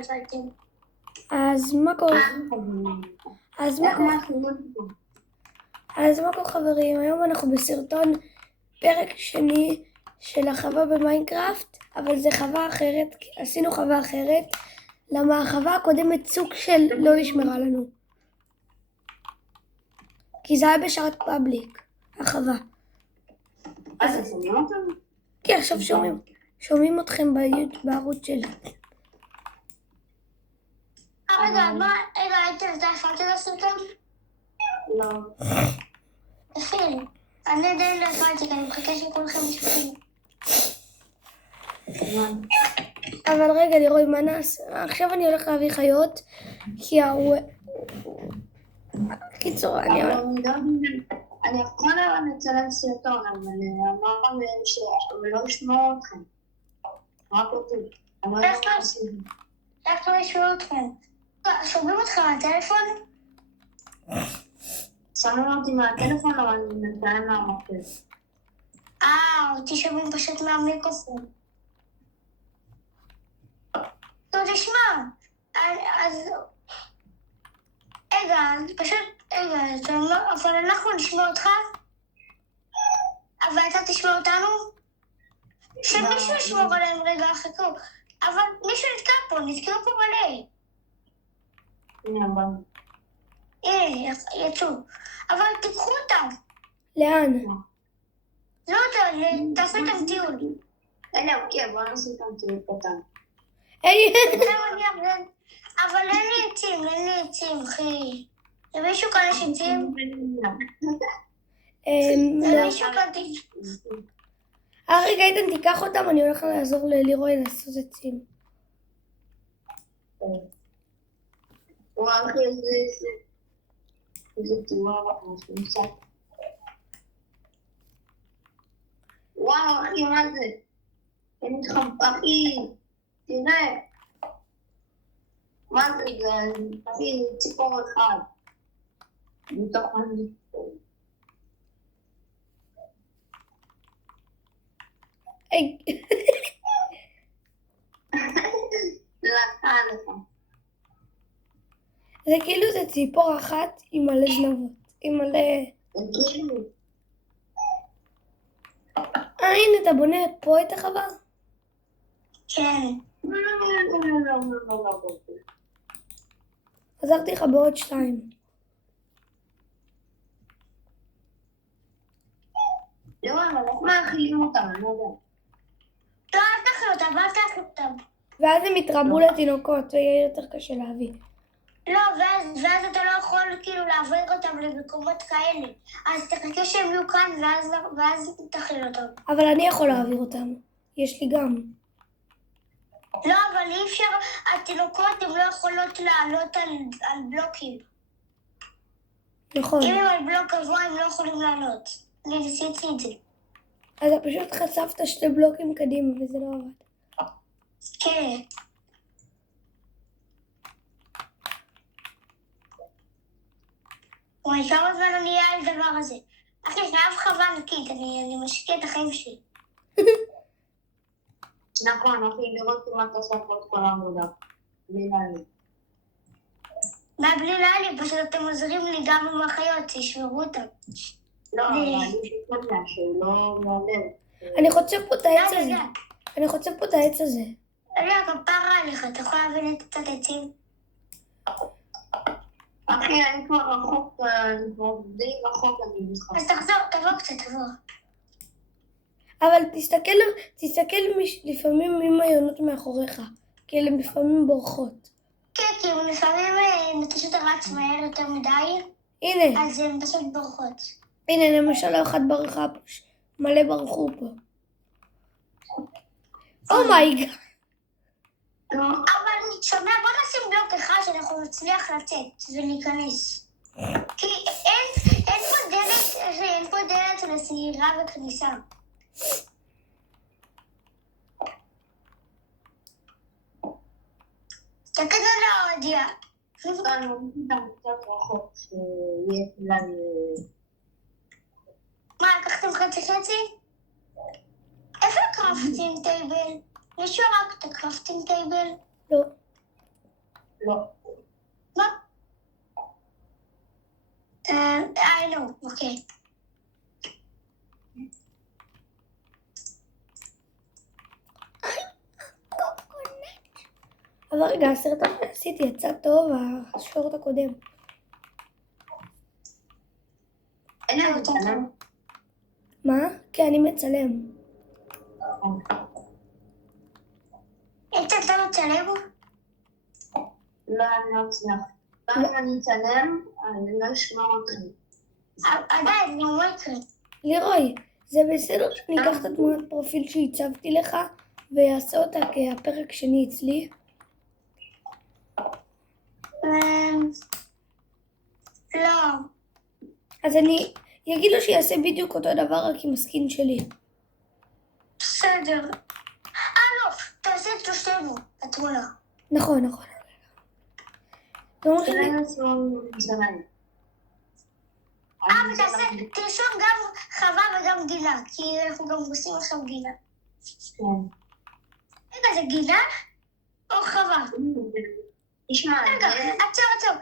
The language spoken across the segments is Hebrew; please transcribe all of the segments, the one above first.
חשבתם? אז מה קורה? אז מה קורה חברים? היום אנחנו בסרטון פרק שני של החווה במיינקראפט, אבל זה חווה אחרת, עשינו חווה אחרת, למה החווה הקודמת סוג של לא נשמרה לנו. כי זה היה בשרת פאבליק, החווה. אז שומעים אותם? כן, עכשיו שומעים אתכם בערוץ שלי. רגע, הייתם הפעלת את הסרטון? לא. תפעיל. אני עדיין לא הפעלתי, כי אני מחכה שכולכם ישפעילו. אבל רגע, לירוי, מה נעשה? עכשיו אני הולך להביא חיות, כי קיצור, אני יכול לצלם סרטון, אבל אמרנו שלא ישמעו אתכם. רק אותי. איך לא ישמעו אתכם? שומעים אותך מהטלפון? שומעים אותי מהטלפון, אבל אני מתאם מהמקל. אותי שומעים פשוט מהמיקרופון. טוב, תשמע. אז... רגע, אבל אנחנו נשמע אותך? אבל אתה תשמע אותנו? שמישהו ישמור עליהם רגע, חכו. אבל מישהו נתקעו פה מלא. הנה, יצאו. אבל תיקחו אותם. לאן? לא יודע, תעשו איתם טיול. אוקיי, בואו נעשה איתם טיול קטן. אבל אין לי עצים, אחי. למישהו כאן יש עצים? למישהו כאן רגע, איתן, תיקח אותם, אני הולך לעזור ללירוי לעשות עצים. וואו, אחי, איזה תיאור ממש נמצא. וואו, אחי, מה זה? אין לך, אחי, תראה. מה זה? אחי, ציפור אחד. מתוך אני. לקחה לך. זה כאילו זה ציפור אחת עם מלא זנבות, עם מלא... הנה, אתה בונה פה את החווה? כן. עזרתי לך בעוד 2. לא, אבל איך מאכילים אותם? אני לא יודע. לא, אל תאכיל אותם. ואז הם יתרבו לתינוקות, ויהיה יותר קשה להביא. לא, ואז אתה לא יכול כאילו להעביר אותם למקומות כאלה. אז תחכה שהם יהיו כאן, ואז תאכיל אותם. אבל אני יכול להעביר אותם. יש לי גם. לא, אבל אי אפשר, התינוקות הן לא יכולות לעלות על בלוקים. נכון. אם הם על בלוק גבוה, הם לא יכולים לעלות. אני ניסיתי את זה. אז אתה פשוט חשפת 2 בלוקים קדימה, וזה לא עבד. כן. וואי, כמה זמן אני אהיה על דבר הזה. אחי, זה אף חווה ענקית, אני משקיע את החיים שלי. נכון, אחי, לראות כמעט תוספות כל העבודה. בלי נעלי. מה בלי נעלי? פשוט אתם עוזרים לי גם עם החיות, שישמרו אותם. לא, אני שתות לה, שהוא לא מעולה. אני חוצב פה את העץ הזה. רגע, כפרה עליך, אתה יכול להביא לי קצת עצים? אחי, אני כבר רחוק, די רחוק אני משחק. אז תבוא קצת. אבל תסתכל לפעמים מי מעיינות מאחוריך, כי הן לפעמים בורחות. כן, כי לפעמים פשוט רץ מהר יותר מדי, הנה. אז הן פשוט בורחות. הנה, למשל אחת ברחה פה, מלא ברחו פה. אומייגאד. אבל שומע, בוא נשים בלוק אחד שאנחנו נצליח לצאת ולהיכנס. כי אין פה דלת לסגירה וכניסה. תגיד לנו הודיע. מה, לקחתם חצי? איפה הקרפטינג טייבל? מישהו רק את הקרפטינג טייבל? לא. לא. מה? לא, אוקיי. אבל רגע, הסרטון שעשיתי יצא טוב, השורט הקודם. אין לנו צלם. מה? כן, אני מצלם. אתה מצלם? לא, אני לא אצלח. גם אם אני אצלם, אני לא אשמע אתכם. עדיין, לא יקרה. לירוי, זה בסדר שאני אקח את התמונת פרופיל שהצבתי לך ויעשה אותה כהפרק שני אצלי? לא. אז אני אגיד לו שיעשה בדיוק אותו דבר רק עם הסקין שלי. בסדר. לא, תעשה את שלושתנו, התמונה. נכון. שלנו שהוא שלנו. ותעשה, תרשום גם חווה וגם גילה, כי אנחנו גם עושים עכשיו גילה. כן. רגע, זה גילה או חווה? תשמע, רגע, עצור.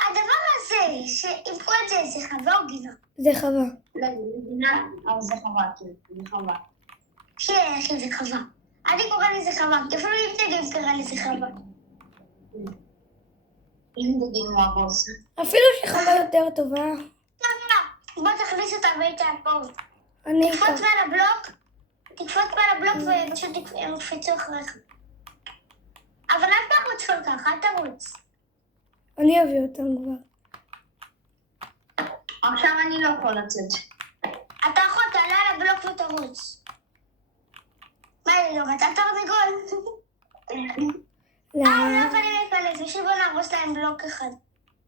הדבר הזה, שאימפו את זה, זה חווה או גילה? זה חווה. לא, זה גינה, אבל זה חווה, כן, זה חווה. כן, אחי, זה חווה. אני קורא לזה חווה, כי אפילו אם תגיד קרא לזה חווה. אם תגידו מה הבוס. אפילו שחווה יותר טובה. בוא תכניס אותה ביתה פה. אני תקפוץ אקח. מעל הבלוק ופשוט הם יקפצו אחריך. אבל אל תרוץ כל כך, אל תרוץ. אני אביא אותם כבר. עכשיו אני לא יכול לצאת. אתה יכול, תעלה על הבלוק ותרוץ. מה זה לא, אתה תרנגול? לא. הם לא יכולים להיכנס, בשביל בוא נהרוס להם בלוק אחד.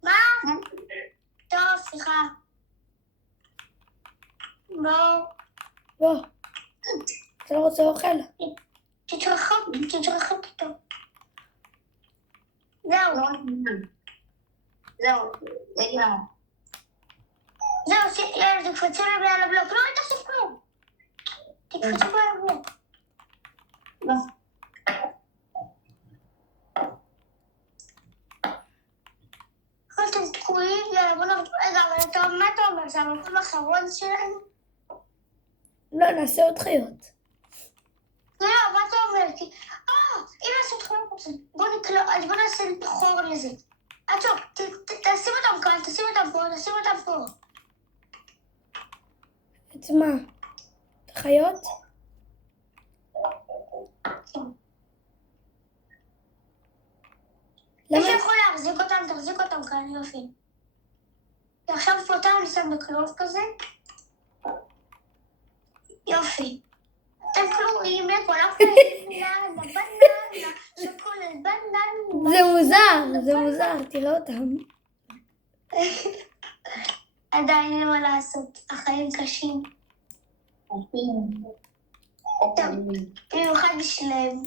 מה? טוב, סליחה. בוא. אתה לא רוצה אוכל? תתרחק איתו. זהו, יאללה, תקפצו להם על הבלוק. לא, אל תוסיף כלום. תקפצו על הבלוק. לא. אתם תקועים, יאללה, בוא נראה. רגע, אבל מה אתה אומר? זה המקום האחרון שלנו? לא, נעשה עוד חיות. לא, מה אתה אומר? אם לעשות חלום כזה, בוא נעשה חור לזה. עצור, תשים אותם כאן, תשים אותם פה. את מה? את החיות? מי שיכול להחזיק אותם, תחזיק אותם כאן, יופי. עכשיו פה אותם אני שם בכלוב כזה. יופי. אתם כלואים לכל הפעמים, בננה, שוקולד בננה. זה מוזר, תראה אותם. עדיין אין מה לעשות, החיים קשים. במיוחד בשבילם.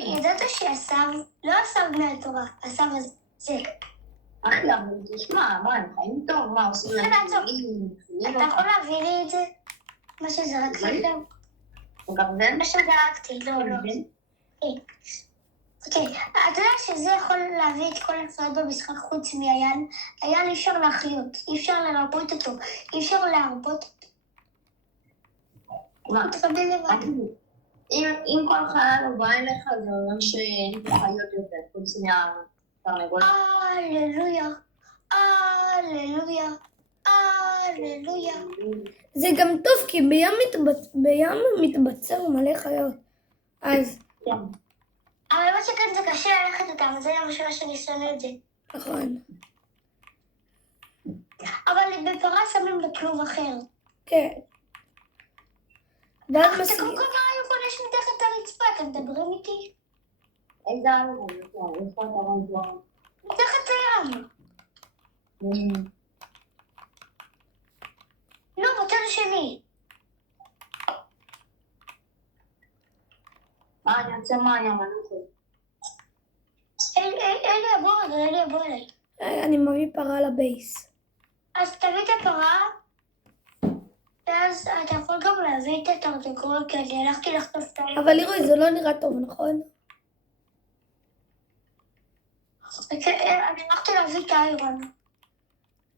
ידעת שהסב, לא הסב מהתורה, הסב הזה. אחי, אבל תשמע, מה, הם חיים טוב, מה עושים להם? אתה יכול להביא לי את זה? מה שזרקת לכם? גרזן? מה שזרקתי, לא. אוקיי, אתה יודע שזה יכול להביא את כל החיות במשחק חוץ מאייל? אייל אי אפשר להחיות, אי אפשר לרפות אותו, אי אפשר להרפות אותו. מה? תקבל לבד. אם כל חייל הוא בא אליך, זה אומר שאין פה חיות יותר, חוץ מהתרנגול. הללויה. זה גם טוב, כי בים מתבצר מלא חיות. אז, כן. אבל מה שכאן זה קשה ללכת איתם, זה גם משהו שאני שונא את זה. נכון. אבל בפרה שמים בכלוב אחר. כן. ואז אתה משיגים. כל כך היו חודש מתחת הרצפה, אתם מדברים איתי? איזה ארון? איפה ארון כבר? מתחת לים. לא, בצד השני. אני רוצה מים, אבל לא זה. אלי יבוא אליי. אני מביא פרה לבייס. אז תביא את הפרה, ואז אתה יכול גם להביא את התרנגול, כי אני הלכתי לחטוף את העיר. אבל לירוי, זה לא נראה טוב, נכון? אני הלכתי להביא את האיירון.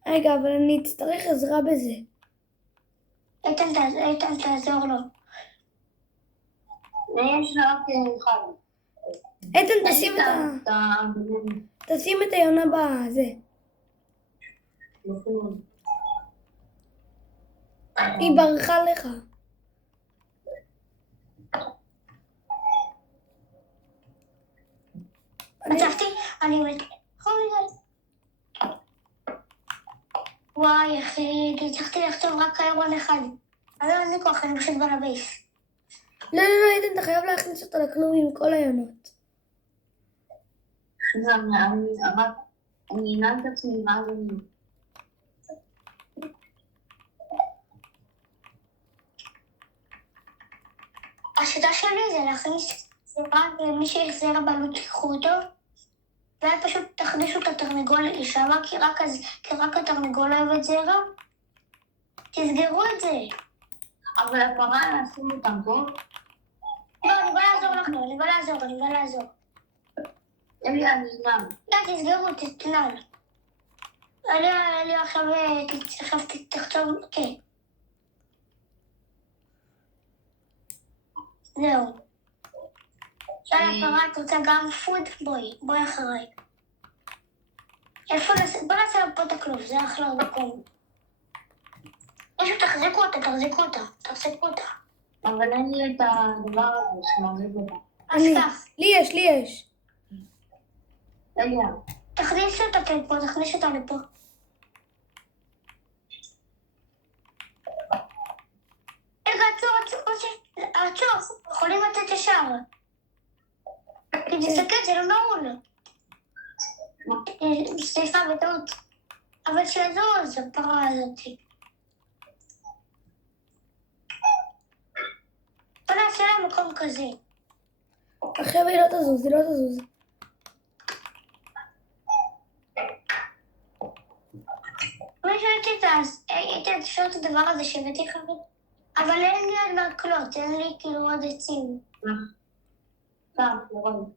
רגע, אבל אני אצטרך עזרה בזה. איתן, תעזור לו. ויש רק אחד. איתן, תשים את היונה בזה. היא ברחה לך. עצבתי, אני וואי, אחי, הצלחתי לכתוב רק איירון אחד. אז אין לי כוח, אני פשוט בלביס. לא, איתן, אתה חייב להכניס אותה לכלוב עם כל היונות. אני אנעל את עצמי, ואז אני... השיטה שלי זה להכניס זרע, ומי שיחזר הבעלות תיקחו אותו, ואז פשוט תכניסו את התרנגול לשם, כי רק התרנגול אוהב את זרע. תסגרו את זה. אבל הפרה, נשים אותם פה. לא, אני בא לעזור לך, אני בא לעזור. אלי, אני אנעל. לא, תסגרו, תתנעל. אלי עכשיו תכתוב, כן. זהו. שאלה הפרה, את רוצה גם פוד? בואי אחריי. בוא נעשה פה את הכלוב, זה אחלה מקום. מישהו תחזיקו אותה. אבל אין לי את הדבר הזה שמחזיק אותה. אז כך. לי יש. אליה. תכניס אותה לפה. רגע, עצור, יכולים לתת ישר. כי תסתכל, זה לא נעול. סליחה, בטעות. אבל שיזוז, הפרה הזאת. בוא נעשה לה מקום כזה. עכשיו היא לא תזוז. מה שהייתי אפשר את הדבר הזה שהבאתי לך, אבל אין לי עוד מרקלות, אין לי כאילו עוד עצים. סתם, לראות.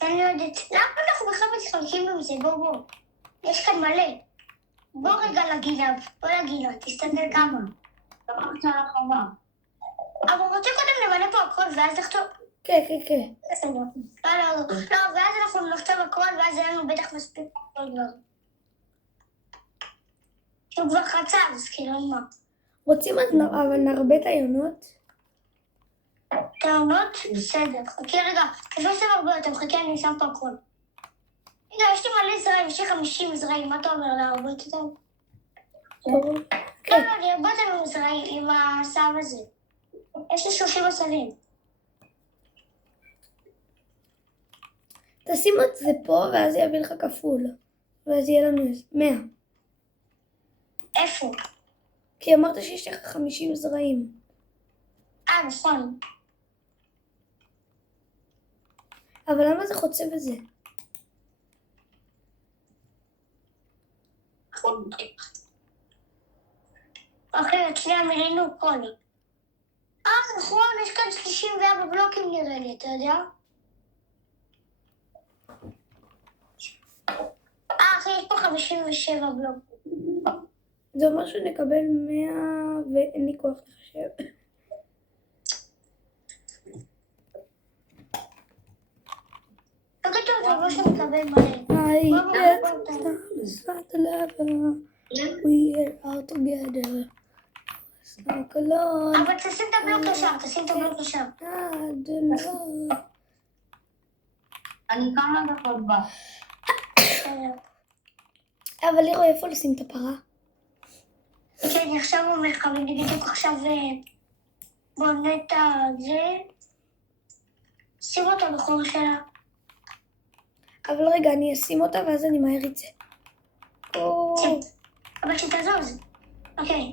אין לי עוד עצים. למה אנחנו בכלל מתחלקים בזה? בוא. יש כאן מלא. בוא רגע לגינה, תסתכל כמה. תרחת על החמה. אבל רוצה קודם למלא פה הכל ואז לכתוב. כן. בסדר. לא, ואז אנחנו נכתוב הכל ואז אין לנו בטח מספיק כל דבר. שהוא כבר חצה, אז כאילו מה. רוצים אבל נרבה את היונות? טענות? בסדר. חכי רגע, תפסתם הרבה יותר, חכי אני שם פה הכל. רגע, יש לי מלא זרעים, יש לי 50 זרעים, מה אתה אומר להרבה אותם? כן. לא, אני הרבה יותר זרעים עם הסב הזה. יש לי 30 עשבים. תשים את זה פה ואז יביא לך כפול. ואז יהיה לנו 100. איפה? כי אמרת שיש לך 50 זרעים. נכון. אבל למה זה חוצה בזה? אוקיי, אצלי מילאנו הכל. נכון, יש כאן 34 בלוקים נראה לי, אתה יודע? אחי, יש פה 57 בלוקים. זה אומר שנקבל 100 ואין לי כוח לחשב. תגיד טוב, זה אומר שנקבל מלא. I get start level. We are all together. Like alone. אבל תשים את הבלוק לשם, אני כמה דקות בא. אבל לירו, איפה לשים את הפרה? כן, עכשיו אומר לך, אני בדיוק עכשיו בונה את זה. שים אותו בחור שלה. אבל רגע, אני אשים אותה ואז אני מהר את זה. אבל שתזוז. אוקיי.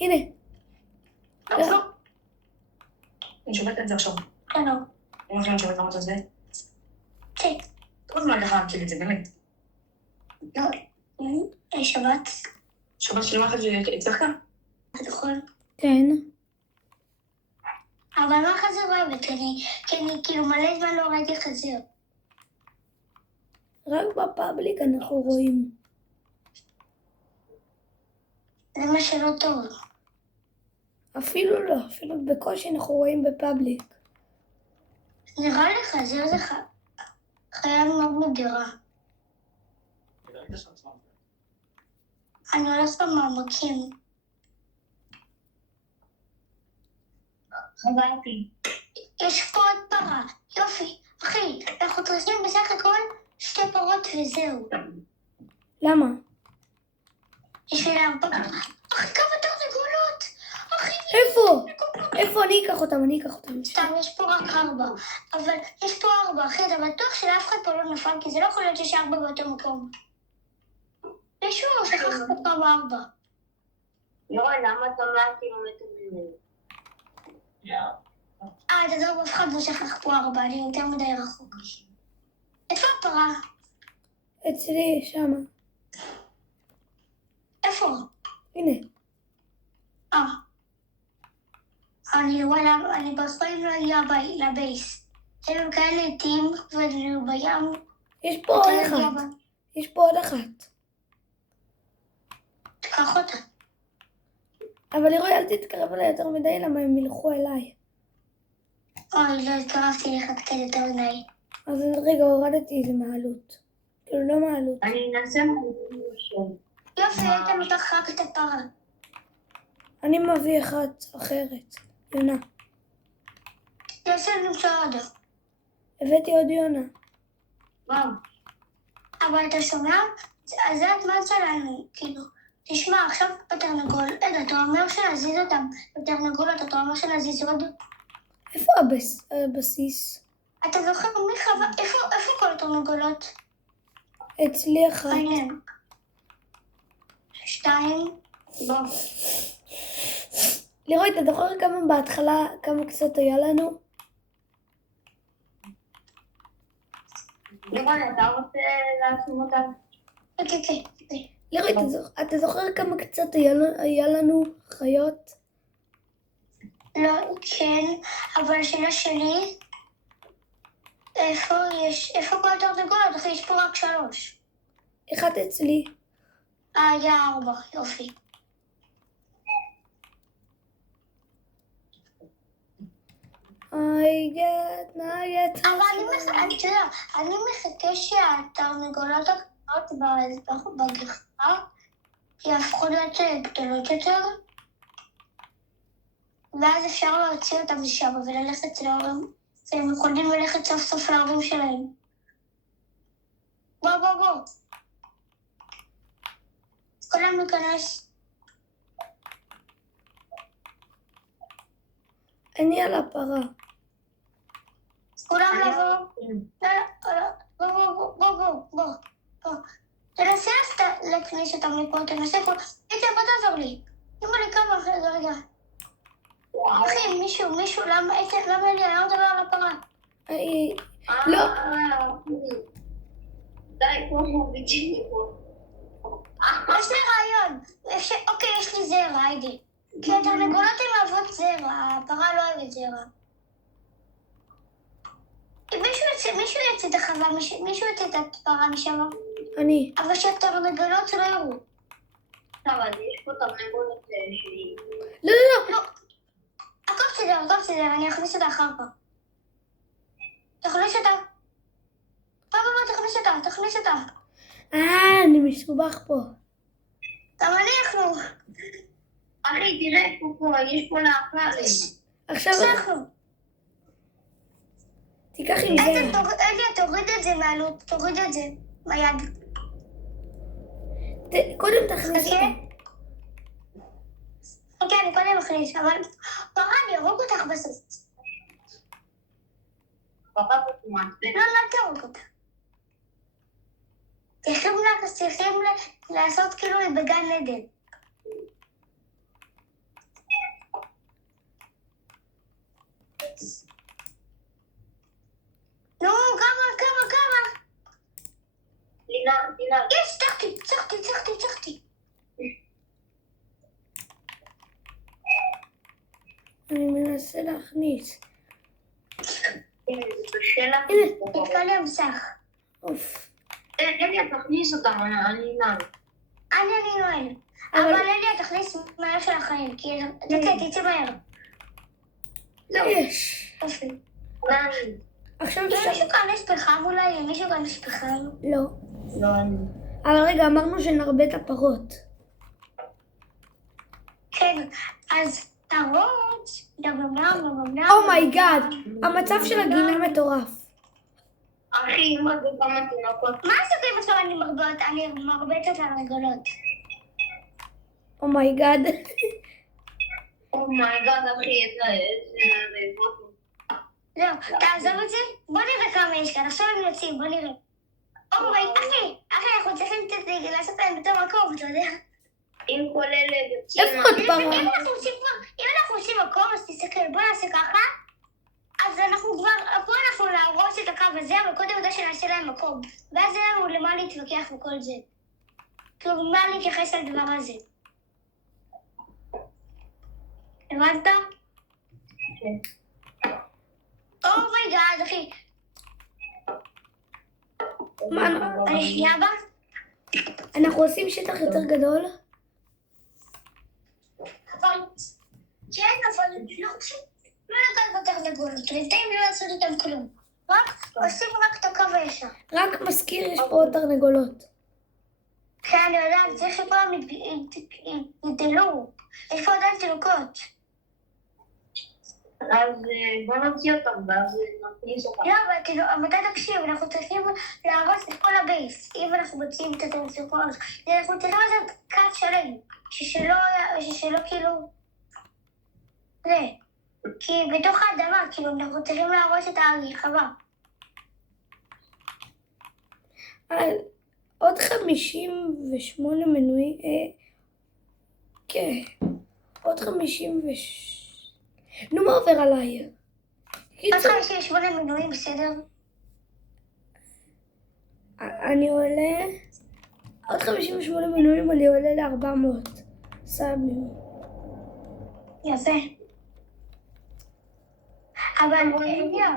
הנה. אני שוברת את זה עכשיו. כן, לא. אם אני שוברת למטה זה? כן. כל הזמן ככה, כאילו, זה באמת. לא. שבת. שבת שלמה אחת שהצלחת? נכון. כן. אבל מה חזיר אוהבת? כי אני כאילו מלא זמן לא ראיתי חזיר. רק בפאבליק אנחנו רואים. זה מה שלא טוב. אפילו לא, אפילו בקושי אנחנו רואים בפאבליק. נראה לי חזיר זה חיה מאוד מדירה. אני הולכת במעמקים. חזרתי. יש פה עוד פרה. יופי. אחי, אנחנו צריכים בסך הכל 2 פרות וזהו. למה? בשביל 4 פרות. אחי, כמה תרנגולות! אחי, איפה? איפה? אני אקח אותם. סתם, יש פה רק 4. אבל יש פה 4, אחי, אתה בטוח שלאף אחד פה לא נפל? כי זה לא יכול להיות שיש 4 באותו מקום. מישהו שכח את פה 4. יואי, למה אתה 100 קילומטר ממני? אתה לא אף אחד לא שכח פה 4, אני יותר מדי רחוק. איפה הפרה? אצלי, שמה. איפה? הנה. אני בחיים לא אגיע לבייס. הם כאלה עתים ואני בים. יש פה עוד אחת. יש פה עוד אחת. תקח אותה. אבל לירוי, אל תתקרב אליי יותר מדי, למה הם ילכו אליי. אוי, לא התקרבתי לך כדי יותר מדי. אז רגע, הורדתי את זה מהעלות. כאילו, לא מהעלות. אני אנסה משהו. יופי, היית מתוך רק את הפרה. אני מביא אחת אחרת. יונה. יש לנו שעוד. הבאתי עוד יונה. וואו. אבל אתה שומע? אז זה הזמן שלנו, כאילו. תשמע, עכשיו בתרנגול, אתה אומר שנזיז אותם בתרנגולות, אתה אומר שנזיז עוד. איפה הבסיס? אתה זוכר מי חווה, איפה כל התרנגולות? אצלי אחת. מעניין. 2. בוא. לירוי, אתה זוכר כמה קצת היה לנו? לירון, אתה רוצה להשים אותם? כן. לירוי, אתה זוכר כמה קצת היה לנו חיות? לא, כן, אבל השאלה שלי, איפה כל התרנגולות? אחי, יש פה רק 3. אחת אצלי. היה 4, יופי. אבל אני מחכה שהתרנגולות הקטנות בגחמה יהפכו להיות גדולות יותר, ואז אפשר להוציא אותם משם וללכת להורים, והם יכולים ללכת סוף סוף להורים שלהם. בוא. כולם ניכנס. אני על הפרה. כולם בוא. תנסה להכניס אותם מפה, תנסה פה. איתי, בוא תעזור לי. אמא לי כמה, רגע. אחי, מישהו, למה לי, אני לא מדבר על הפרה. לא. די, כמו בדיוק. יש לי רעיון. אוקיי, יש לי זרע, היידי. כי התרנגולות הן אוהבות זרע, הפרה לא אוהבת זרע. מישהו יצא את החווה, מישהו יצא את הפרה משם. אני. אבל שהתרנגולות לא יראו. טוב, אז יש פה תרנגולת שלי. לא. הכל בסדר, אני אכניס אותה אחר כך. תכניס אותה. בוא, תכניס אותה. אני מסובך פה. גם אנחנו. אחי, תראה פה, יש פה לאפרים. עכשיו אנחנו. תיקח עם זה. תוריד את זה מהעלות, תוריד את זה ביד. קודם תכניס אותה. אוקיי, אני קודם אכניס, אבל פרה, אני ארוג אותך בסוף. פרה מעצבן. לא תרוג אותה. צריכים לעשות כאילו היא בגן עדן. נו, כמה. דינה. יש, צחתי. אני מנסה להכניס. בשלה. תתקדם סך. אוף. אליה, תכניס אותם, אני נע. אני נועל. אבל אליה, תכניס מהר של החיים, כי תצא מהר. יש. יופי. עכשיו למישהו אפשר... כאן יש פחם אולי? למישהו כאן יש פחם? לא. לא, אני. אבל רגע, אמרנו שנרבה את הפרות. כן, אז תרוץ. אומייגאד, המצב של הגינה מטורף. אחי, אמא זה כמה תינוקות. מה עשיתם עכשיו? אני מרבטת על רגלות. אומייגאד. אומייגאד, אחי, איזה רעבות. זהו, תעזוב את זה. בוא נראה כמה יש כאן. עכשיו הם יוצאים, בוא נראה. אחי, אנחנו צריכים לעשות להם בתור מקום, אתה יודע. אם כל אלה יוצאים... איפה עוד פרה? אם אנחנו עושים מקום, אז תסתכל, בוא נעשה ככה. אז פה אנחנו להרוס את הקו הזה, אבל קודם כדי שנעשה להם מקום. ואז אין לנו למה להתווכח וכל זה. כאילו, מה להתייחס לדבר הזה? הבנת? כן. אומייגאד, אחי. אני שנייה בה? אנחנו עושים שטח יותר גדול. אבל... כן, אבל לא חושב... לא יודעת בתרנגולות. בינתיים לא לעשות איתם כלום. עושים רק את הקו הישר. רק מזכיר, יש פה עוד תרנגולות. כן, אני יודעת, צריך שפעם יגדלו. יש פה עדיין תינוקות. אז בוא נוציא אותם, ואז נכניס אותם. לא, אבל כאילו, אתה תקשיב, אנחנו צריכים להרוס את כל הבייס. אם אנחנו מוצאים את התינוקות, אנחנו צריכים לעשות קו שלם. ששלא כאילו... זה. כי בתוך האדמה, כאילו, אנחנו צריכים להרוס את הרחבה. עוד 58 מנויים, כן, עוד 56... נו, מה עובר עליי? עוד 58 מנויים, בסדר? אני עולה, עוד 58 מנויים אני עולה ל-400 סאבים. יפה. אבל אליה,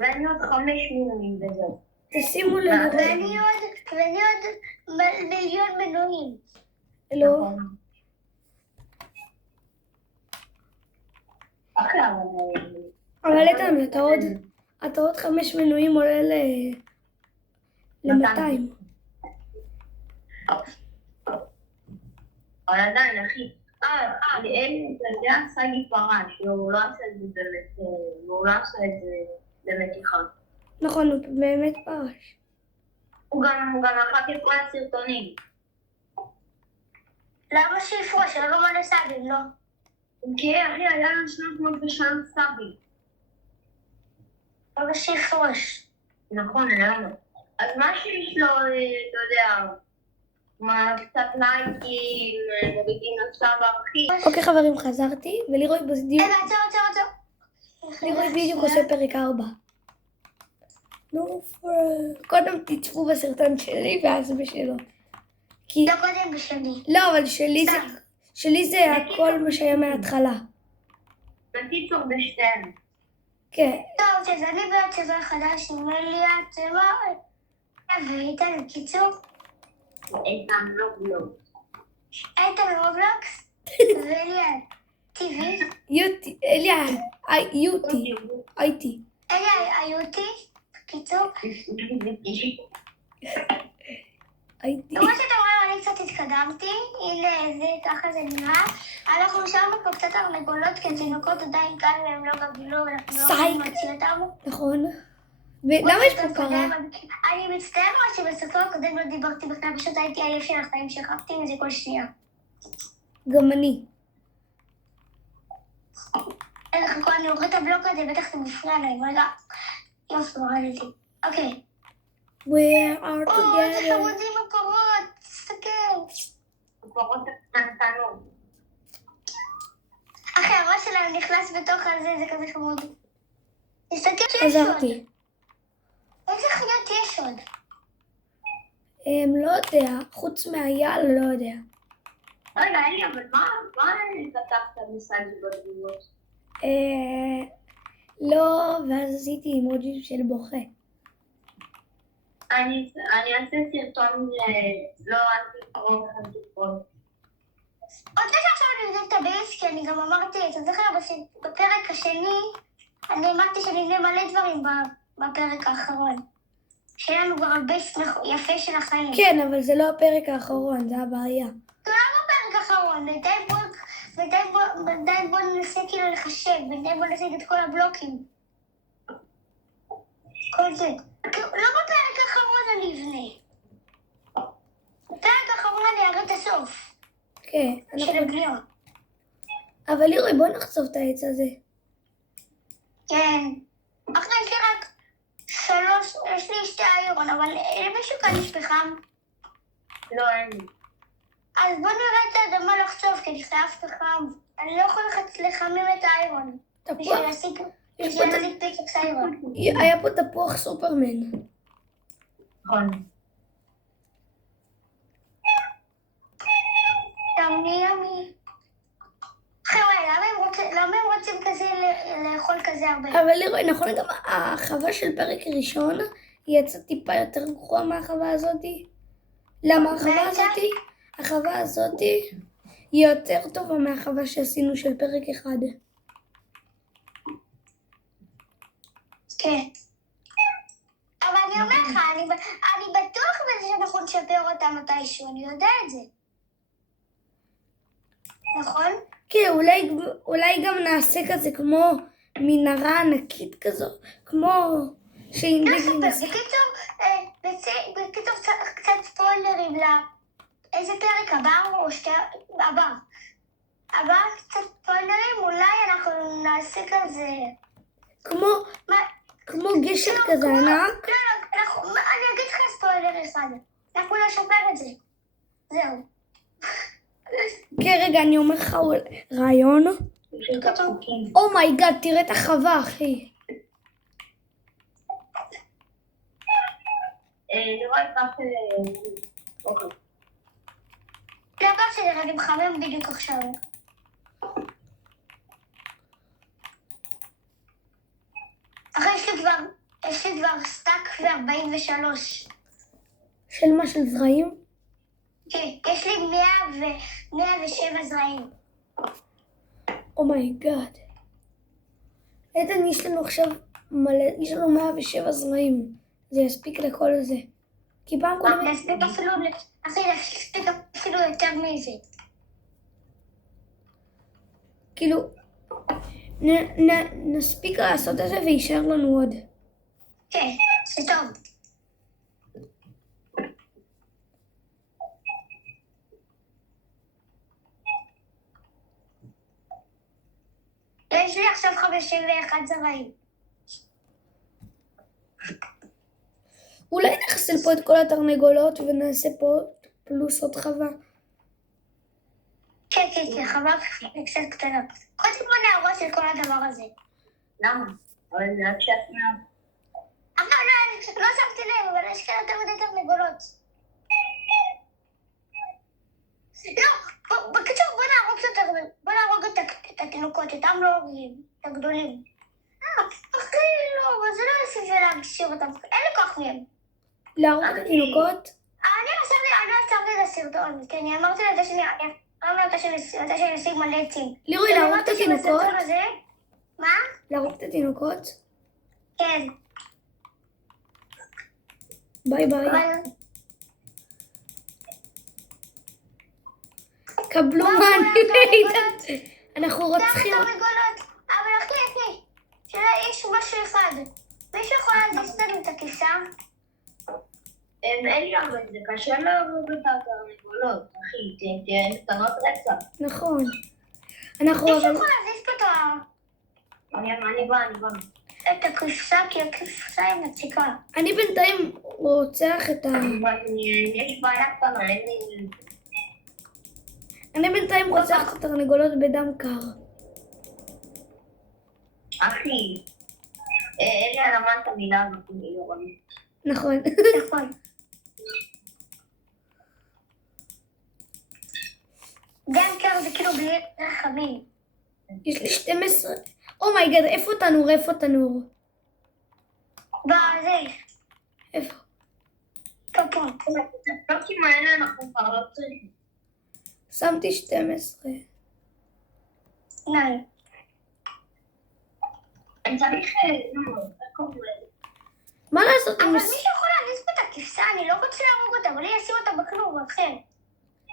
ואני עוד 5 מינויים וזהו. תשימו לב, ואני עוד מיליון מנויים. לא, אחי, אבל איתן, אתה עוד 5 מנויים עולה ל-200. אבל עדיין, אחי. אין, אתה יודע, סגי פרש, הוא לא עשה את זה באמת, הוא לא עשה את זה במתיחה. נכון, הוא באמת פרש. הוא גם אחר את כל הסרטונים. למה שיפרוש? היה לו מלא סבים, לא? כן, אחי, היה לנו 303 סאבים. למה שיפרוש? נכון, היה לנו. אז מה שיש לו, אתה יודע, קצת לייקים, מורידים לסבא, אחי. אוקיי חברים, חזרתי, ולירוי בדיוק, רגע, עצור. לירוי בדיוק עושה פרק 4. נו, קודם תצפו בסרטון שלי ואז בשלו. כי... לא קודם בשני. לא, אבל שלי זה הכל מה שהיה מההתחלה. בקיצור בשתיהם. כן. טוב, אז אני בצבא חדש עם אליה, צבא, ואיתן, בקיצור, איתן רובלוקס. איתן רובלוקס, ואליה, טבעי, יוטי, אליה, יוטי, הייתי. אליה היותי, בקיצור, הייתי. כמו שאתם רואים, אני קצת התקדמתי, הנה, זה ככה זה נראה. אנחנו שמנו פה קצת תרנגולות, כי התינוקות עדיין כאן והם לא גדלו, ואנחנו לא יכולים להוציא אותם. נכון. ולמה יש פה פרה? אני מצטערת שבסופו הקודם לא דיברתי בכלל, פשוט הייתי עייף של החיים, שכחתי מזה כל שנייה. גם אני. איך הכל, אני עוברת את הבלוק הזה, בטח זה מפריע להם, רגע. יופי, הורדתי. אוקיי. We are איזה together. חמודים הפרות, תסתכל. הפרות הקטנטנות. אחי, הראש שלהם נכנס בתוך הזה, זה כזה חמוד. תסתכל שיש עוד. חזרתי. איזה חיות יש עוד? לא יודע, חוץ מהאייל לא יודע. רגע, אלי, אבל מה כתבת בסגי בתגובות? לא, ואז עשיתי אימוג'י של בוכה. אני אעשה סרטון לא אל תקרוא חלטופות. רוצה שעכשיו אני אבדוק את הביס, כי אני גם אמרתי, אתה זוכר, בפרק השני, אני אמרתי שאני אבנה מלא דברים בפרק האחרון. שיהיה לנו כבר ביס יפה של החיים. כן, אבל זה לא הפרק האחרון, זה הבעיה. זה לא בפרק האחרון, בינתיים בוא ננסה כאילו לחשב, בינתיים בוא נשיג את כל הבלוקים. כל זה. לא בפרק האחרון אני אבנה. בפרק האחרון אני אראה את הסוף. כן, של הבנייה. אבל לירי, בוא נחשוף את העץ הזה. כן. עכשיו יש לי רק 3, יש לי 2 איירון, אבל למישהו כאן יש פחם. לא, אין לי. אז בוא נראה את האדמה לחצוב, כי אני חייב פחם. אני לא יכול לחמם את האיירון. תפוח? בשביל להשיג, בשביל להשיג פיקקס איירון. היה פה תפוח סופרמן. נכון. ימי. חבר'ה, למה הם רוצים כזה לאכול כזה הרבה? אבל לירי, נכון, גם החווה של פרק ראשון היא יצאה טיפה יותר גרועה מהחווה הזאתי. למה החווה הזאתי היא יותר טובה מהחווה שעשינו של פרק אחד. כן. אבל אני אומר לך, אני בטוח בזה שאנחנו נשפר אותם מתישהו, אני יודע את זה. נכון? כן, אולי גם נעשה כזה כמו מנהרה ענקית כזו, כמו שהיא בקיצור, קצת ספוילרים לאיזה פרק הבא או הבא. הבא קצת ספוילרים, אולי אנחנו נעשה כזה... כמו גשר כזה ענק. אני אגיד לך ספוילר אחד. אנחנו נשפר את זה. זהו. כן, רגע, אני אומר לך רעיון. אומייגאד, תראה את החווה, אחי. נראה את מה אוקיי. לא בסדר, אני מחמם בדיוק עכשיו. אחרי יש לי כבר סטאק ו-43. של מה, של זרעים? כן, יש לי 107 זרעים. אומייגאד. עדן, יש לנו עכשיו מלא, יש לנו 107 זרעים. זה יספיק לכל זה. כי פעם קודם... זה יספיק אפילו יותר מזה. כאילו, נספיק לעשות את זה וישאר לנו עוד. כן, זה טוב. יש לי עכשיו 51 זרעים. אולי נחסל פה את כל התרנגולות ונעשה פה פלוס עוד חווה. כן, חווה קצת קטנה. קודם בוא נהרוס את כל הדבר הזה. למה? אבל זה רק שעצמם. לא שמתי לב, אבל יש כאן יותר מדי תרנגולות. לא, בקיצור בוא נהרוג את התינוקות, אותם לא הורגים, את הגדולים. אחי, לא, אבל זה לא יוסיף להגשיר אותם, אין לי כוח מהם. להרוג את התינוקות? אני עצרתי את הסרטון, כי אני אמרתי לזה שאני אשיג מלא עצים. לירי, להרוג את התינוקות? מה? להרוג את התינוקות? כן. ביי ביי. קבלו מענה. אנחנו רוצחים. אבל אחי, יש משהו אחד. מישהו יכול להזיז לנו את הכיסה? אין לי אבל זה קשה להרוג את התרנגולות, אחי, תהיינה קטנות רצח. נכון. מישהו יכול להזיז פה אני בא. את הכבשה, כי הכבשה היא מציקה. אני בינתיים רוצח את יש בעיה קטנה, אין לי... אני בינתיים רוצח את התרנגולות בדם קר. אחי, אלי למד את המילה הזאת, נכון. נכון. דנקר זה כאילו בלי רחמים. יש לי 12. אומייגד, איפה תנור? איפה תנור? בזה, איפה? פופות. הפלוקים האלה אנחנו כבר לא צריכים. שמתי 12. נאי. אני צריך, איך קוראים לזה? מה לעשות אבל עם... מישהו יכול להכניס פה את הכבשה, אני לא רוצה להרוג אותה, אבל אני אשים אותה בכלוב אחר.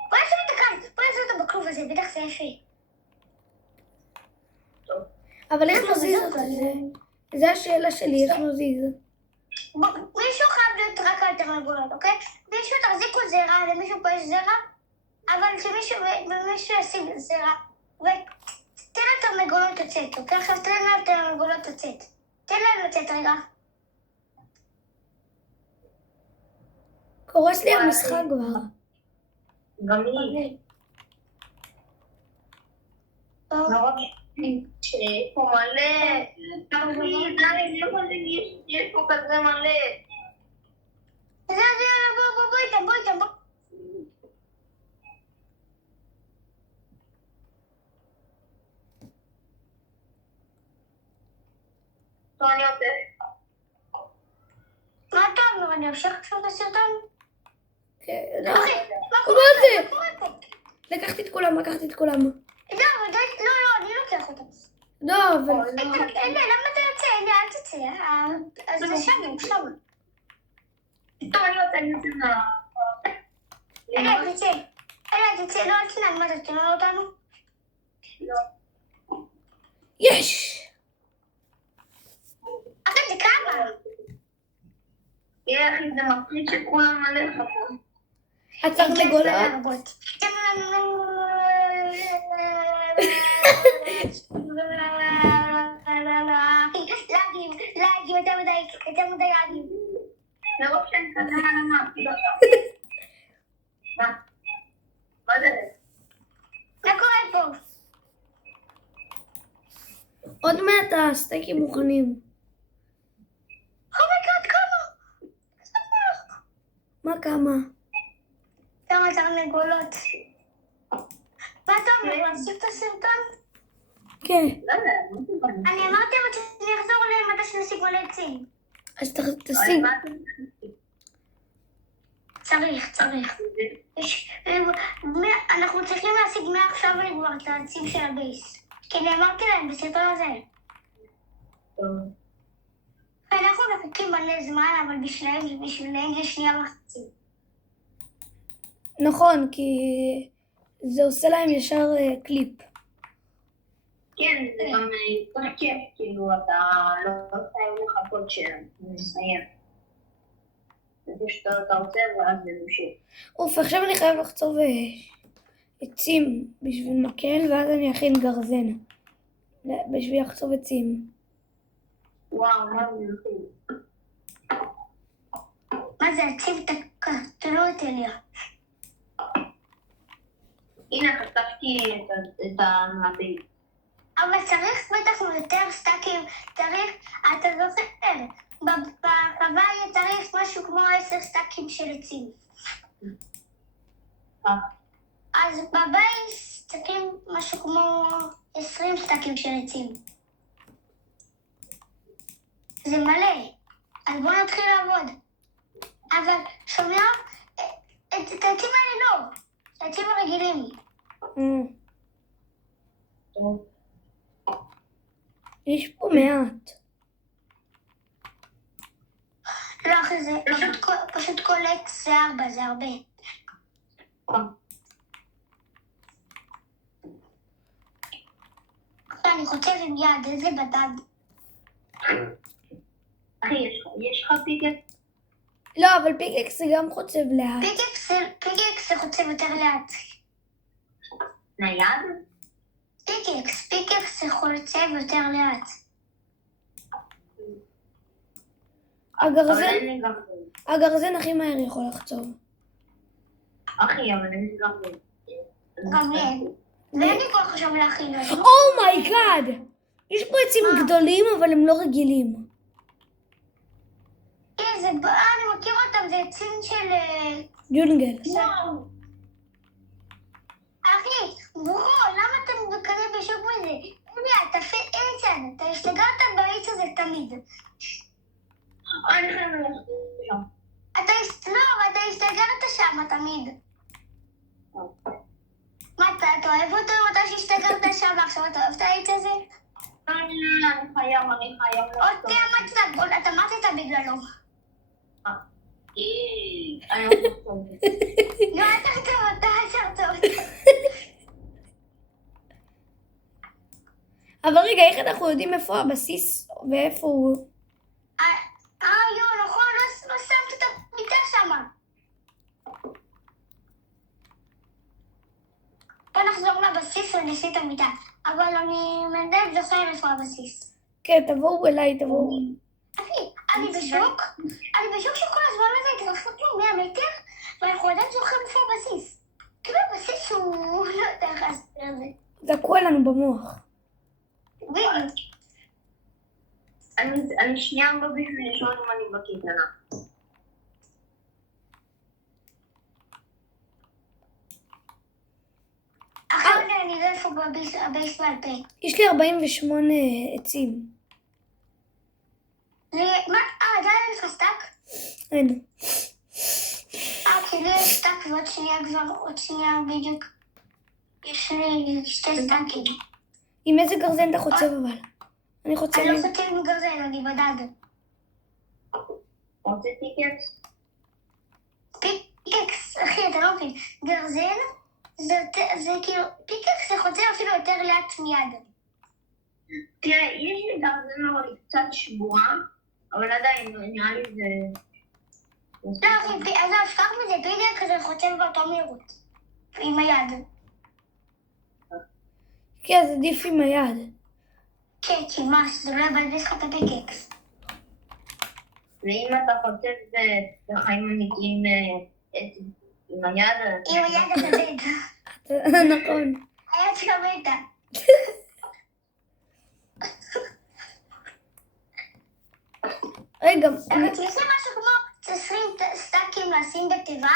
בוא נשים אותה כאן, בוא נשים אותה בכלוב הזה, בטח זה יפה. אבל איך נזיז אותה? זה השאלה שלי, איך נזיז? מישהו חייב להיות רק על תרנגולות, אוקיי? מישהו תחזיקו זרע, למישהו פה יש זרע, אבל שמישהו ישים זרע, ותן לתרנגולות לצאת, אוקיי? עכשיו תן לתרנגולות לצאת. תן להם לצאת רגע. קורס לי המשחק כבר. גם לי. נורא שיש פה מלא. תחי, דני, יש פה כזה מלא. זה, בוא איתם, בוא איתם, בוא. טוב, אני רוצה. מה אתה אומר? אני אמשיך עכשיו את הסרטון? כן, לא. אחי, מה זה? מה קורה פה? לקחתי את כולם, לקחתי את כולם. לא, אני לוקח אותם. לא, אבל... אלה, למה אתה יוצא? אלה, אל תצא. אז זה שם. טוב, אני רוצה מה. אלה, תצא. לא, אל תנהג, מה אתה תנהג אותנו? לא. יש! אחי, זה כמה? אחי, זה מפחיד שכולם מלא חפות. התרנגולות. להגיב, יותר מדי להגיב. מרוב שאני כזה מה מה זה? מה קורה פה? עוד מעט הסטייקים מוכנים. אומייגאד, כמה? מה כמה? כמה תרנגולות. מה אתה אומר? להפסיק את הסרטון? כן. לא יודע, מה זה בא? אני אמרתי אבל שאני אחזור אליהם מתי שנשיג מלא עצים. אז תשים. צריך. אנחנו צריכים להשיג מעכשיו כבר את העצים של הבייס. כי אני אמרתי להם בסרטון הזה. אנחנו מחכים מלא זמן, אבל בשבילם זה שנייה וחצי. נכון, כי זה עושה להם ישר קליפ. כן, זה גם יותר כיף, כאילו אתה לא חייב לחכות שנסיים. זה שאתה רוצה ואז זה ממשיך. אוף, עכשיו אני חייב לחצוב עצים בשביל מקל, ואז אני אכין גרזן. בשביל לחצוב עצים. וואו, מה זה נכון? מה זה עצים? תלו את אליה. הנה, חשפתי את המעבד. אבל צריך בטח יותר סטאקים, אתה זוכר, בקוואי צריך משהו כמו 10 סטאקים של עצים. אז בבייס צריכים משהו כמו 20 סטאקים של עצים. זה מלא, אז בואו נתחיל לעבוד. אבל שומע? את העצים האלה לא, את העצים הרגילים. יש פה מעט. לא, אחי, זה פשוט כל עץ זה 4, זה הרבה. אני חושב עם יד, איזה בדד. אחי, יש לך פיקט? לא, אבל פיקקס זה גם חוצב לאט. פיקקס זה חוצב יותר לאט. נייד? פיקקס זה חוצב יותר לאט. הגרזן הכי מהר יכול לחצוב. אחי, אבל אין לי גרזן. גם לי. ואין לי כוח עכשיו להכין את זה. אומייגאד! יש פה עצים גדולים, אבל הם לא רגילים. אני מכיר אותם, זה עצים של... ג'ונגל. אחי, ברו, למה אתה כזה בשוק מזה? אליה, תפי עצן, אתה השתגרת בעץ הזה תמיד. אני חייב ללכת שם. אתה השתגרת שם תמיד. מה, אתה אוהב אותו אם אתה שהשתגרת שם ועכשיו אתה אוהב את העץ הזה? אני חייב עוד תהיה מצלב, אתה מתת בגללו. אני לא חושבת. לא, אתה עצרת אותו. אבל רגע, איך אנחנו יודעים איפה הבסיס ואיפה הוא? נכון, לא שמת את המיטה שמה. בוא נחזור לבסיס ונשיא את המיטה. אבל אני מנדל זוכר איפה הבסיס. כן, תבואו אליי, תבואו. אחי, אני בשוק שכל הזמן הזה התרחקנו 100 מטר, ואנחנו עדיין זוכרים איפה הבסיס. כאילו הבסיס הוא לא יודע איך להסביר את זה. דקו לנו במוח. בדיוק. אני שנייה בשביל לשאול אם אני בקייטנה. אחר כך אני אראה איפה הבייס בעל פה. יש לי 48 עצים. מה? עדיין יש לך סטאק? אין. כי לי יש סטאק ועוד שנייה בדיוק. יש לי 2 סטאקים. עם איזה גרזן אתה חוצב אבל? אני חוצב אני לא עם... חוצב עם גרזן, אני בדד. רוצה טיקטס? פיקקס, אחי, אתה לא מבין. גרזן זה כאילו, פיקקס זה חוצב אפילו יותר לאט מיד. תראה, יש לי גרזן אבל היא קצת שבורה, אבל עדיין נראה לי זה... לא, אחי, אז הפקק מזה פיקקס כזה חוצב באותו מהירות. עם היד. כן, זה עדיף עם היד. כן, כי מה, שזה לא יבלבס לך את הפיקקס. ואם אתה חוצב בחיים אמיתיים עם היד... עם היד אתה בית. נכון. היד שלך מתה. רגע, יש לי משהו כמו 20 סטאקים לשים בתיבה,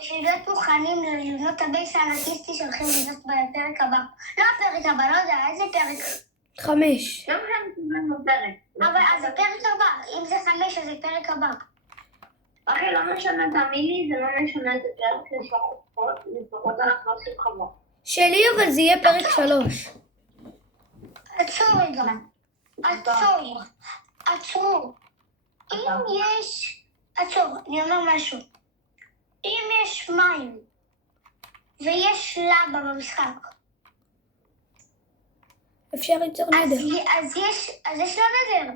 בשביל להיות מוכנים לבנות את הבייס האנקיסטי שהולכים לבנות בפרק הבא. לא הפרק הבא, לא יודע, איזה פרק? 5. לא משנה כולם בפרק. אבל אז זה פרק הבא, אם זה 5 אז זה פרק הבא. אחי, לא משנה, תאמין לי, זה לא משנה את הפרק לפחות אנחנו עושים חמור. שלי אבל זה יהיה פרק 3. עצור רגע. עצרו. אם יש... עצור, אני אומר משהו. אם יש מים ויש לבה במשחק, אפשר ליצור נדר. אז יש לו נדר.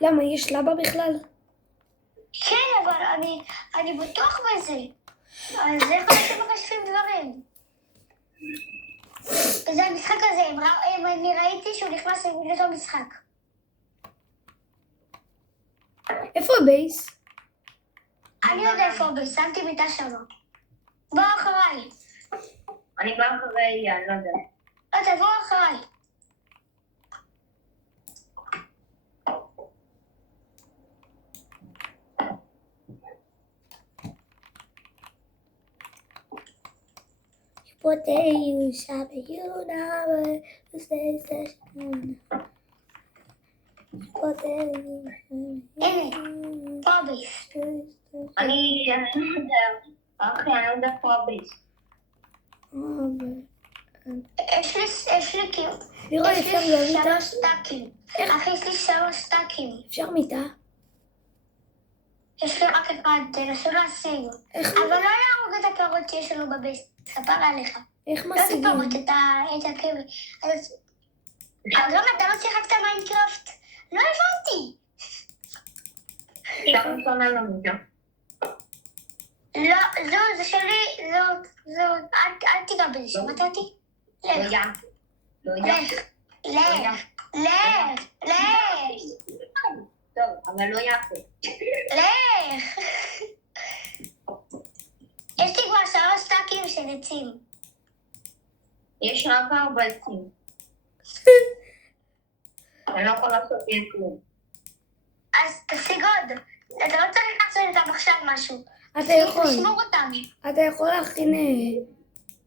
למה, יש לבה בכלל? כן, אבל אני בטוח בזה. אז איך אנחנו מקשרים דברים? וזה המשחק הזה, אני ראיתי שהוא נכנס לאותו משחק. איפה הבייס? אני יודע איפה הבייס, שמתי מיטה שם. בוא אחריי. אני בא אחרי, אני לא יודע. לא, תבוא אחריי. פותיו שביונה וסייסשון. הנה, פה הבייס. אני לא יודע. אחי, אני לא יודע פה הבייס. יש לי כאילו... לירון, אפשר גם מיטה? 3 סטאקים. אחי, יש לי 3 סטאקים. אפשר מיטה? יש לי רק אחד, תנסו להשיג. אבל לא להרוג את הפירות שיש לנו בבייס. ספר עליך. איך לא משיגים? תפרות את הכבל. אז למה אתה לא שיחקת מיינקראפט? לא הבנתי. אפשר לעשות לנו גם. לא, זה שלי, אל תיגע בזה, שמעת אותי? לך, לא לך. טוב, אבל לא יפה. לך. יש לי כבר 3 סטאקים של עצים. יש רק 4 עצים. אני לא יכול לעשות לי כלום. אז תשיג עוד. אתה לא צריך לעשות איתם עכשיו משהו. אתה יכול. לשמור אותם. אתה יכול להכין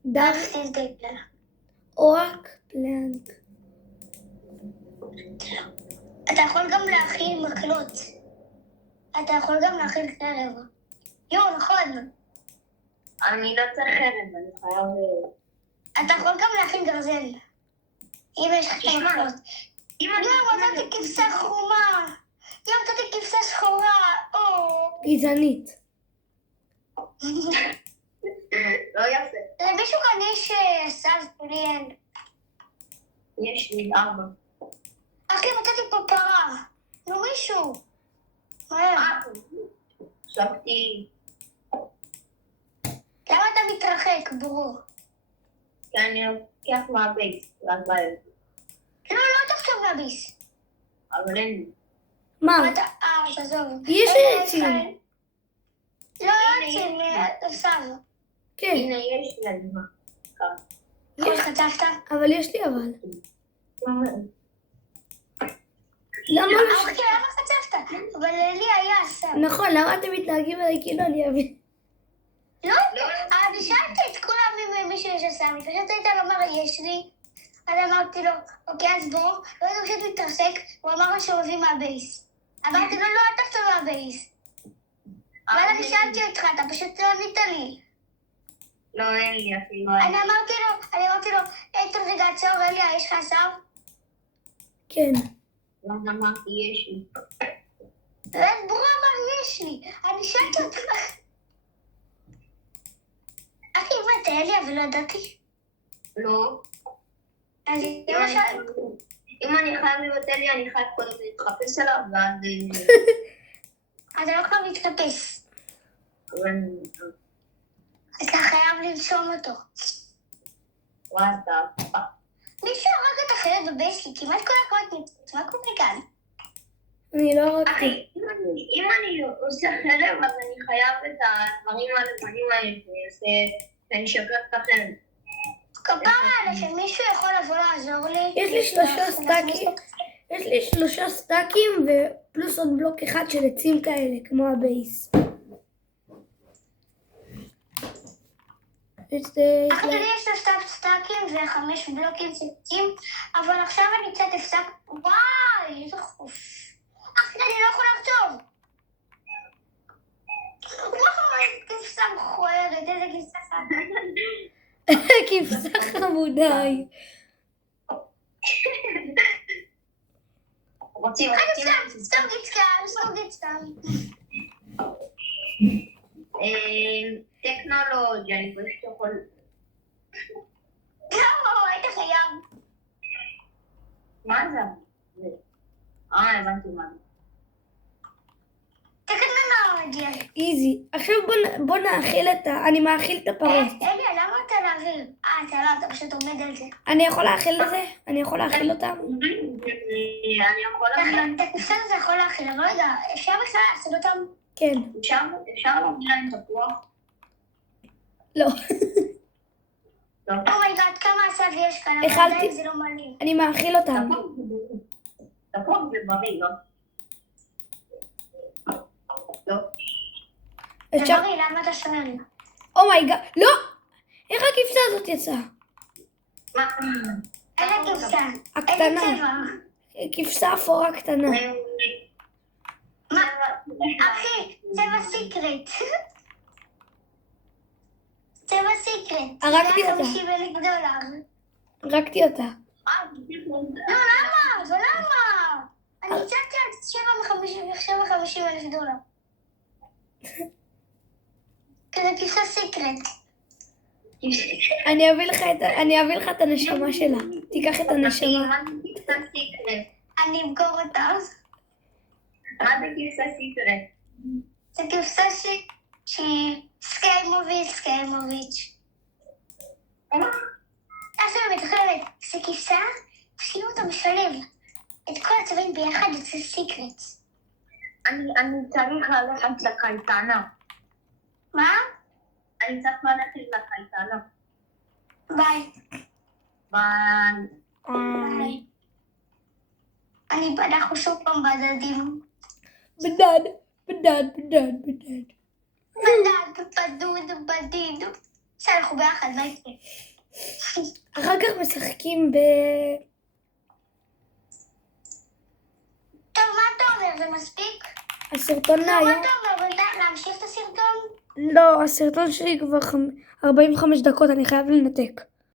דארק סינטגר. או רק פלנק. אתה יכול גם להכיל מקלות. אתה יכול גם להכיל חרב. נכון. אני לא צריך חרב, אני חייב... אתה יכול גם להכיל גרזן. אם יש לך תשמע, מקלות. אם אני... מצאתי כבשה חומה. מצאתי כבשה שחורה. גזענית. לא יפה. למישהו כאן יש סב פליין. יש לי 4. אחי, מצאתי פה פרה. נו מישהו. מהר. חשבתי... למה אתה מתרחק, ברור? כי אני לוקח מהבייס, רק בערב. לא תחשוב מהביס. אבל אין לי. מה? תעזוב. יש עצים. לא עצים, סב. כן, הנה, יש לי אדמה. איך חטפת? אבל יש לי אבל. למה לא... אחי, למה חטפת? אבל לי היה סב. נכון, למה אתם מתנהגים עליי כאילו אני אבין? לא, אני שאלתי את כולם אם מישהו יש סב. פשוט היית לומר, יש לי. אז אמרתי לו, אוקיי, אז בוא. לא יודע, פשוט מתרסק. הוא אמר לו שהוא מביא מהבייס. אמרתי לו, לא, אל תפתור מהבייס. אבל אני שאלתי אותך, אתה פשוט לא ענית לי. לא, אין לי אפילו. אני אמרתי לו, איתו רגע עצור, אליה, יש לך סב? כן. אז אמרתי, יש לי. ואז ברור אמר, יש לי. אני שאלתי אותך. אחי, מה, אתה אליה ולא ידעתי? לא. אז למשל, אם אני חייב לבטל לי, אני חייב קודם להתחפש עליו, ואז... אתה לא חייב להתחפש. אתה חייב לנשום אותו. וואטה. מישהו הרג את החיות בבייסלי, כמעט כל הקולות נמצאות. מה קורה כאן? אני לא הרגתי. אחי, אם אני עושה חרב, אז אני חייב את הדברים הלבנים האלה, שאני אשפר את החרב. כפרה עליך, שמישהו יכול לבוא לעזור לי? יש לי 3 סטאקים. יש לי 3 סטאקים ופלוס עוד בלוק אחד של עצים כאלה, כמו הבייס. אחי, לי יש 3 סטאקים ו5 בלוקים צצים, אבל עכשיו אני קצת הפסק... וואי, איזה חוף. אחי, אני לא יכול לחשוב. וואו, איזה כבשה מכוערת, איזה כבשה חמודה. כבשה חמודה היא. רוצים... סתם גיצקן. טכנולוגיה, אני חושבת שיכול... לא, היית חייב. מה זה? הבנתי מה זה. טכנולוגיה. איזי. עכשיו בוא נאכיל אני מאכיל את הפרות. אליה, למה אתה להעביר? אתה לא, אתה פשוט עומד על זה. אני יכול להאכיל את זה? אני יכול להאכיל אותם? אני יכול להגיד... את הכבשה הזה יכול להכיל, אבל רגע, אפשר בכלל לעשות אותם? כן. אפשר להגיד להם תפוח? לא. אומייגאד, כמה עשב יש כאן, אבל אכלתי. עדיין זה לא מלא. אני מאכיל אותם. תפוח זה בריא, לא? לא. זה אפשר... בריא, למה אתה שואל? אומייגאד. לא! איך הכבשה הזאת יצאה? מה? איזה כבשה? הקטנה. איזה צבע? כבשה אפורה קטנה. מה? אחי, צבע סיקרט. צבע סיקרט. הרגתי אותה. $150,000. הרגתי אותה. לא, למה? ולמה? אני הצעתי על $750,000. כזה כבשה סיקרט. אני אביא לך את הנשמה שלה. תיקח את הנשמה. אני אמכור אותה. מה זה כבשה סיקרט? זה כבשה שהיא סקיימוביץ'. אז באמת, זה כבשה, שימו אותה משלב. את כל הצבעים ביחד יוצא סיקרט. אני צריך ללכת לקייטנה. מה? אני צריך ללכת לקייטנה. ביי. ביי. אנחנו שוב פעם בדדים. בדד. בדד, בדיד. שאנחנו ביחד, מה יקרה? אחר כך משחקים טוב, מה אתה אומר? זה מספיק? הסרטון לא, מה היום. אתה אומר? בינתיים להמשיך את הסרטון? לא, הסרטון שלי כבר 45 דקות, אני חייב לנתק.